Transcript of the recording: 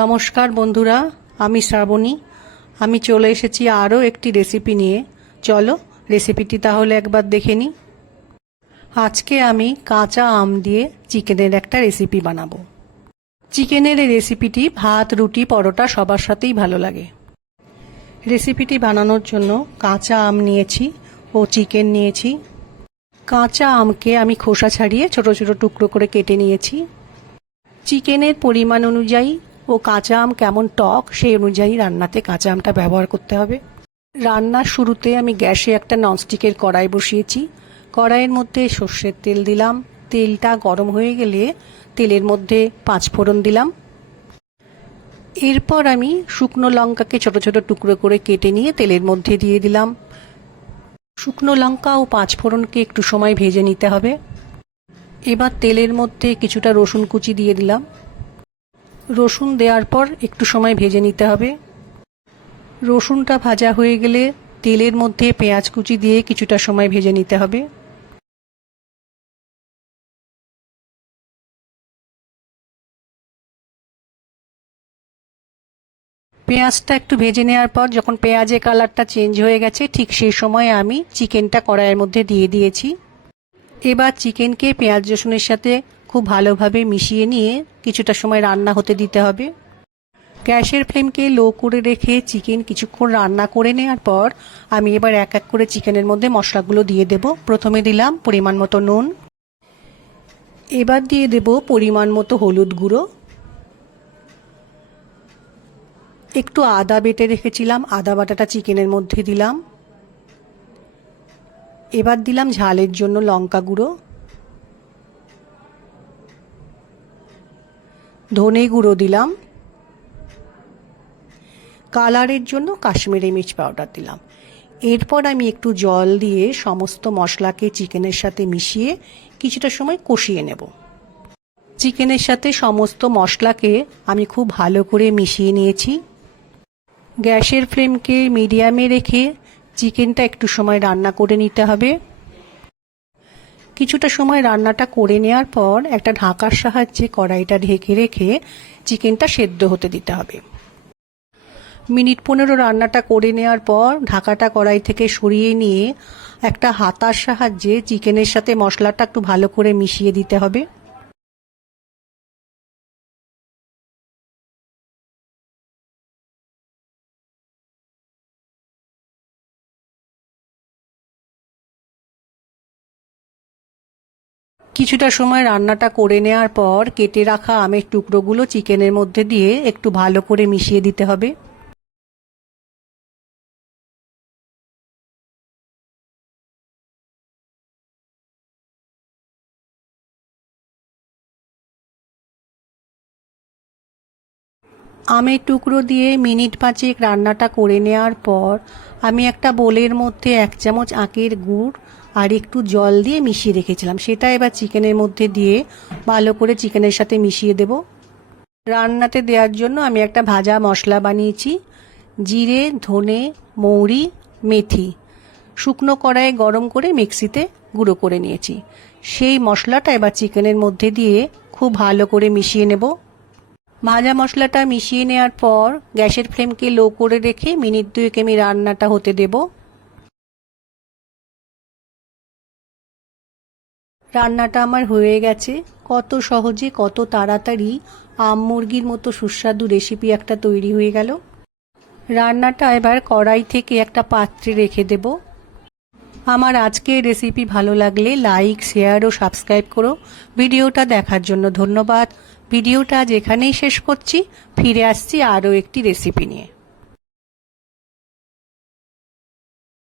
নমস্কার বন্ধুরা, আমি শ্রাবণী। আমি চলে এসেছি আরও একটি রেসিপি নিয়ে। চলো রেসিপিটি তাহলে একবার দেখে নিই আজকে আমি কাঁচা আম দিয়ে চিকেনের একটা রেসিপি বানাবো। চিকেনের এই রেসিপিটি ভাত, রুটি, পরোটা সবার সাথেই ভালো লাগে। রেসিপিটি বানানোর জন্য কাঁচা আম নিয়েছি ও চিকেন নিয়েছি। কাঁচা আমকে আমি খোসা ছাড়িয়ে ছোট ছোট টুকরো করে কেটে নিয়েছি। চিকেনের পরিমাণ অনুযায়ী ও কাঁচা আম কেমন টক, সেই অনুযায়ী রান্নাতে কাঁচা আমটা ব্যবহার করতে হবে। রান্নার শুরুতে আমি গ্যাসে একটা ননস্টিকের কড়াই বসিয়েছি। কড়াইয়ের মধ্যে সর্ষের তেল দিলাম। তেলটা গরম হয়ে গেলে তেলের মধ্যে পাঁচ ফোড়ন দিলাম। এরপর আমি শুকনো লঙ্কাকে ছোট ছোট টুকরো করে কেটে নিয়ে তেলের মধ্যে দিয়ে দিলাম। শুকনো লঙ্কা ও পাঁচ ফোড়নকে একটু সময় ভেজে নিতে হবে। এবার তেলের মধ্যে কিছুটা রসুন কুচি দিয়ে দিলাম। রসুন দেওয়ার পর একটু সময় ভেজে নিতে হবে। রসুনটা ভাজা হয়ে গেলে তেলের মধ্যে পেঁয়াজ কুচি দিয়ে কিছুটা সময় ভেজে নিতে হবে। পেঁয়াজটা একটু ভেজে নেওয়ার পর যখন পেঁয়াজের কালারটা চেঞ্জ হয়ে গেছে, ঠিক সেই সময় আমি চিকেনটা কড়াইয়ের মধ্যে দিয়ে দিয়েছি। এবার চিকেনকে পেঁয়াজ রসুনের সাথে খুব ভালোভাবে মিশিয়ে নিয়ে কিছুটা সময় রান্না হতে দিতে হবে। গ্যাসের ফ্লেমকে লো করে রেখে চিকেন কিছুক্ষণ রান্না করে নেওয়ার পর আমি এবার এক এক করে চিকেনের মধ্যে মশলাগুলো দিয়ে দেব। প্রথমে দিলাম পরিমাণ মতো নুন। এবার দিয়ে দেব পরিমাণ মতো হলুদ গুঁড়ো। একটু আদা বেটে রেখেছিলাম, আদা বাটাটা চিকেনের মধ্যে দিলাম। এবার দিলাম ঝালের জন্য লঙ্কা গুঁড়ো। ধনে গুঁড়ো দিলাম। কালারের জন্য কাশ্মীরি মির্চ পাউডার দিলাম। এরপর আমি একটু জল দিয়ে সমস্ত মশলাকে চিকেনের সাথে মিশিয়ে কিছুটা সময় কষিয়ে নেব। চিকেনের সাথে সমস্ত মশলাকে আমি খুব ভালো করে মিশিয়ে নিয়েছি। গ্যাসের ফ্লেমকে মিডিয়ামে রেখে চিকেনটা একটু সময় রান্না করে নিতে হবে। কিছুটা সময় রান্নাটা করে নেওয়ার পর একটা ঢাকার সাহায্যে কড়াইটা ঢেকে রেখে চিকেনটা সেদ্ধ হতে দিতে হবে। মিনিট পনেরো রান্নাটা করে নেওয়ার পর ঢাকাটা কড়াই থেকে সরিয়ে নিয়ে একটা হাতার সাহায্যে চিকেনের সাথে মশলাটা একটু ভালো করে মিশিয়ে দিতে হবে। কিছুটা সময় রান্নাটা করে নেওয়ার পর কেটে রাখা আমের টুকরোগুলো চিকেনের মধ্যে দিয়ে একটু ভালো করে মিশিয়ে দিতে হবে। আমের টুকরো দিয়ে মিনিট পাঁচেক রান্নাটা করে নেওয়ার পর আমি একটা বোলের মধ্যে এক চামচ আঁকের গুড় আর একটু জল দিয়ে মিশিয়ে রেখেছিলাম। সেটা এবার চিকেনের মধ্যে দিয়ে ভালো করে চিকেনের সাথে মিশিয়ে দেব। রান্নাতে দেওয়ার জন্য আমি একটা ভাজা মশলা বানিয়েছি। জিরে, ধনে, মৌরি, মেথি। শুকনো কড়াইয়ে গরম করে মিক্সিতে গুঁড়ো করে নিয়েছি। সেই মশলাটা এবার চিকেনের মধ্যে দিয়ে খুব ভালো করে মিশিয়ে নেব। ভাজা মশলাটা মিশিয়ে নেওয়ার পর গ্যাসের ফ্লেমকে লো করে রেখে মিনিট দুয়েক আমি রান্নাটা হতে দেব। রান্নাটা আমার হয়ে গেছে। কত সহজে, কত তাড়াতাড়ি আম মুরগির মতো সুস্বাদু রেসিপি একটা তৈরি হয়ে গেল। রান্নাটা এবার কড়াই থেকে একটা পাত্রে রেখে দেব। আমার আজকের রেসিপি ভালো লাগলে লাইক শেয়ার ও সাবস্ক্রাইব করো। ভিডিওটা দেখার জন্য ধন্যবাদ। ভিডিওটা আজ এখানেই শেষ করছি। ফিরে আসছি আরও একটি রেসিপি নিয়ে।